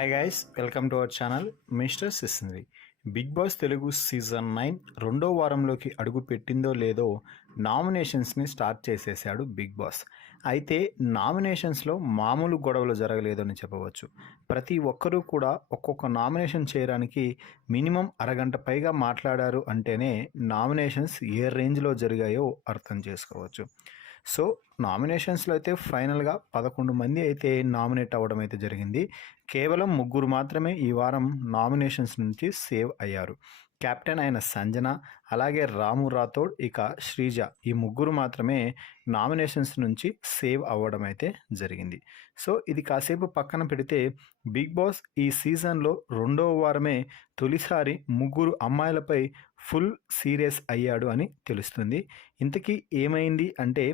Hi guys, welcome to our channel mister సిస్నరీ. Bigg Boss Telugu season 9 రెండో వారంలోకి అడుగు పెట్టిందో లేదో నామినేషన్స్ని స్టార్ట్ చేసేసాడు బిగ్ బాస్. అయితే నామినేషన్స్లో మామూలు గొడవలు జరగలేదని చెప్పవచ్చు. ప్రతి ఒక్కరూ కూడా ఒక్కొక్క నామినేషన్ చేయడానికి మినిమం అరగంట పైగా మాట్లాడారు అంటేనే నామినేషన్స్ ఏ రేంజ్లో జరిగాయో అర్థం చేసుకోవచ్చు. సో నామినేషన్స్లో అయితే ఫైనల్గా 11 మంది అయితే నామినేట్ అవ్వడం అయితే జరిగింది. కేవలం 3 మాత్రమే ఈ వారం నామినేషన్స్ నుంచి సేవ్ అయ్యారు. కెప్టెన్ అయిన సంజన, అలాగే రాము రాథోడ్, ఇక శ్రీజ, ఈ 3 మాత్రమే నామినేషన్స్ నుంచి సేవ్ అవ్వడం అయితే జరిగింది. సో ఇది కాసేపు పక్కన పెడితే బిగ్ బాస్ ఈ సీజన్లో రెండవ వారమే తొలిసారి 3 అమ్మాయిలపై ఫుల్ సీరియస్ అయ్యాడు అని తెలుస్తుంది. ఇంతకీ ఏమైంది అంటే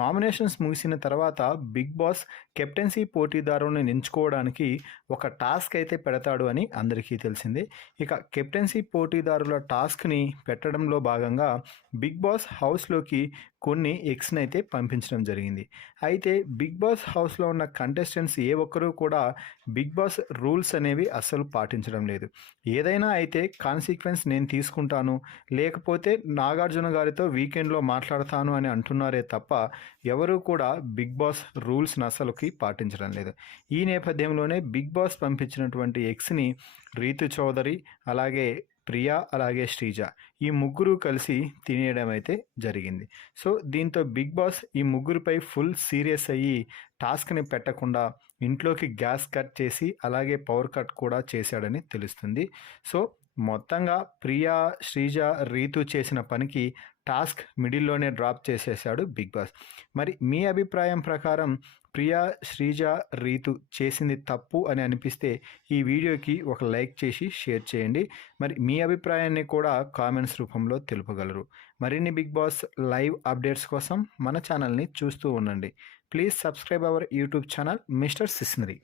నామినేషన్స్ ముగిసిన తర్వాత బిగ్ బాస్ కెప్టెన్సీ పోటీదారులను ఎంచుకోవడానికి ఒక టాస్క్ అయితే పెడతాడు అని అందరికీ తెలిసిందే. ఇక కెప్టెన్సీ పోటీదారుల టాస్క్ని పెట్టడంలో భాగంగా బిగ్ బాస్ హౌస్లోకి కొన్ని ఎగ్స్ని అయితే పంపించడం జరిగింది. అయితే బిగ్ బాస్ హౌస్లో ఉన్న కంటెస్టెంట్స్ ఏ ఒక్కరూ కూడా బిగ్ బాస్ రూల్స్ అనేవి అస్సలు పాటించడం లేదు. ఏదైనా అయితే కాన్సిక్వెన్స్ నేను తీసుకుంటాను, లేకపోతే నాగార్జున గారితో వీకెండ్లో మాట్లాడతాను అని అంటున్నారే తప్ప ఎవరూ కూడా బిగ్ బాస్ రూల్స్ని అసలుకి పాటించడం లేదు. ఈ నేపథ్యంలోనే బిగ్ బాస్ పంపించినటువంటి ఎగ్స్ని రీతు చౌదరి, అలాగే ప్రియా, అలాగే శ్రీజ, ఈ 3 కలిసి తినేయడం అయితే జరిగింది. సో దీంతో బిగ్ బాస్ ఈ 3పై ఫుల్ సీరియస్ అయ్యి టాస్క్ని పెట్టకుండా ఇంట్లోకి గ్యాస్ కట్ చేసి అలాగే పవర్ కట్ కూడా చేశాడని తెలుస్తుంది. సో మొత్తంగా ప్రియా, శ్రీజ, రీతు చేసిన పనికి టాస్క్ మిడిల్లోనే డ్రాప్ చేసేసాడు బిగ్ బాస్. మరి మీ అభిప్రాయం ప్రకారం ప్రియా, శ్రీజ, రీతు చేసింది తప్పు అని అనిపిస్తే ఈ వీడియోకి ఒక లైక్ చేసి షేర్ చేయండి. మరి మీ అభిప్రాయాన్ని కూడా కామెంట్స్ రూపంలో తెలుపగలరు. మరిన్ని బిగ్ బాస్ లైవ్ అప్డేట్స్ కోసం మన ఛానల్ని చూస్తూ ఉండండి. Please subscribe our YouTube channel mister సిస్నరీ.